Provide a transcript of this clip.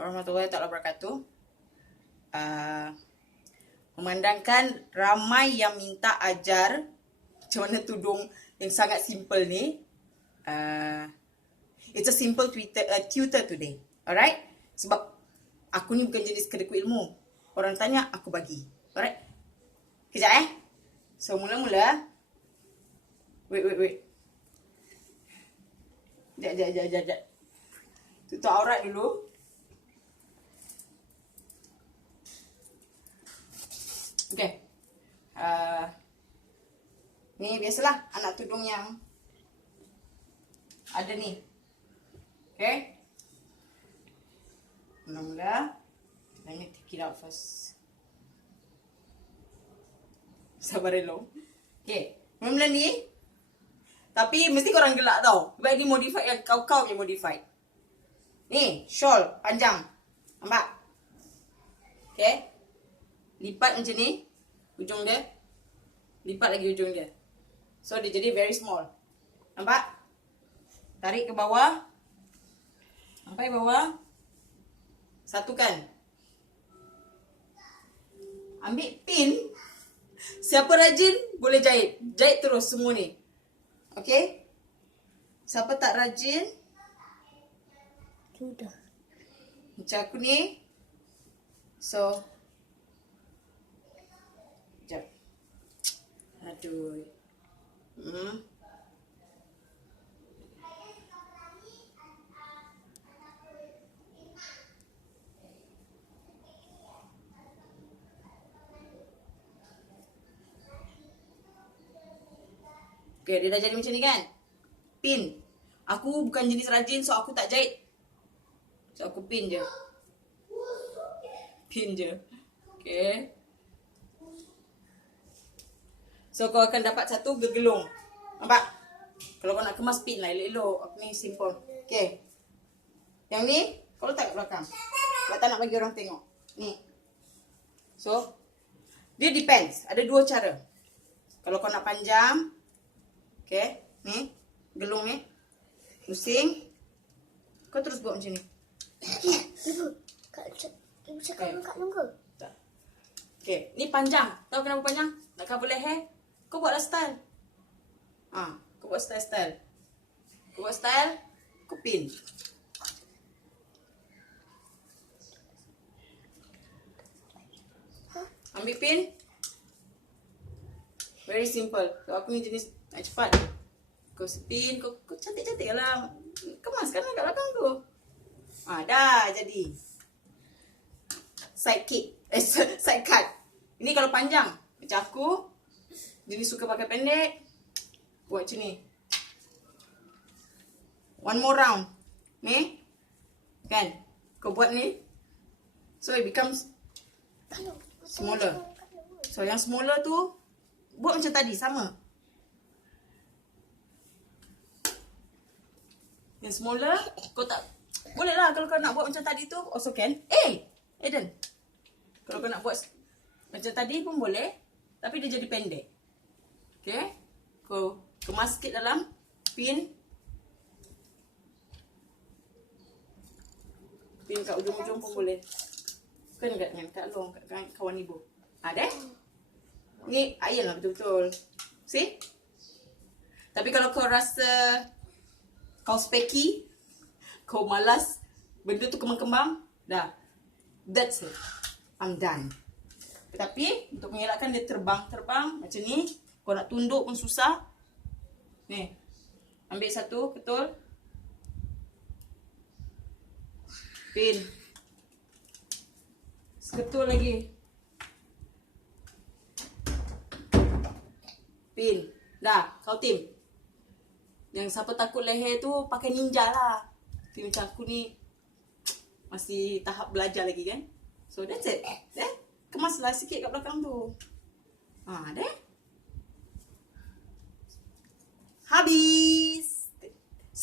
warahmatullahi taala wabarakatuh. Uh, memandangkan ramai yang minta ajar macam mana tudung yang sangat simple ni. Uh, it's a simple tutor, uh, tutor today. Alright? Sebab aku ni bukan jenis kedekut ilmu. Orang tanya, aku bagi. Alright? Kejap eh. So, mula-mula. Wait, wait, wait. Sekejap, sekejap, sekejap. Tutup aurat dulu. Okay. Uh, ni biasalah anak tudung yang ada ni. Okay. Mula-mula. Let me take it out first. Sabar elok. Okay. Mula-mula ni. Tapi mesti korang gelak tau. Sebab ni modified yang kau-kau yang modified. Ni, shawl panjang. Nampak? Lipat macam ni. Ujung dia. Lipat lagi ujung dia. So, dia jadi very small. Nampak? Tarik ke bawah. Sampai bawah. Satukan. Ambil pin. Siapa rajin, boleh jahit. Jahit terus semua ni. Okay? Siapa tak rajin, Sudah. macam aku ni. So, Sekejap. Aduh. Hmm. Okay, dia dah jadi macam ni kan? Pin. Aku bukan jenis rajin so aku tak jahit. So aku pin je. Pin je. Okay. So kau akan dapat satu gegelung. Nampak? Kalau kau nak kemas pin lah elok-elok. Aku ni simple. Okay. Yang ni kau letak kat belakang. Sebab tak nak bagi orang tengok. Ni. So. Dia depends. Ada dua cara. Kalau kau nak panjang. Okay. Ni. Gelung ni. Pusing. Kau terus buat macam ni. Ibu, kak ibu cakap kak? Tak. Okay, ni panjang. Tahu kenapa panjang? Nak cover leher. Kau buatlah style. Ah, kau buat style-style. Kau buat style, kau pin. Ambil pin. Very simple. So, aku ni jenis nak cepat. Kau spin, kau, kau cantik-cantik lah. Kemaskan lah kat belakang tu. Ah, dah jadi side kick. Eh, side cut. Ini kalau panjang. Macam aku. Jadi suka pakai pendek. Buat macam ni. One more round. Ni. Kan? Kau buat ni. So it becomes. Smaller. So yang smaller tu. Buat macam tadi. Sama. Yang smaller. Kau tak. Boleh lah kalau kau nak buat macam tadi tu. Also can. Eh! Eden. Kalau kau nak buat macam tadi pun boleh. Tapi dia jadi pendek. Okay. Kau kemas sikit dalam pin. Pin kat ujung-ujung pun boleh. Kan kat dengan Kak Long, kat kat kawan ibu. Ada? Ni iron lah betul-betul. See? Tapi kalau kau rasa kau specky, kau malas, benda tu kembang-kembang, dah. That's it. I'm done. Tapi untuk mengelakkan dia terbang-terbang macam ni, kau nak tunduk pun susah. Ni. Ambil satu, betul. Pin. Seketul lagi. Pin. Dah, kau tim. Yang siapa takut leher tu pakai ninja lah. Tapi macam aku ni masih tahap belajar lagi kan. So that's it. Eh, kemaslah sikit kat belakang tu. Ha, deh. hobby.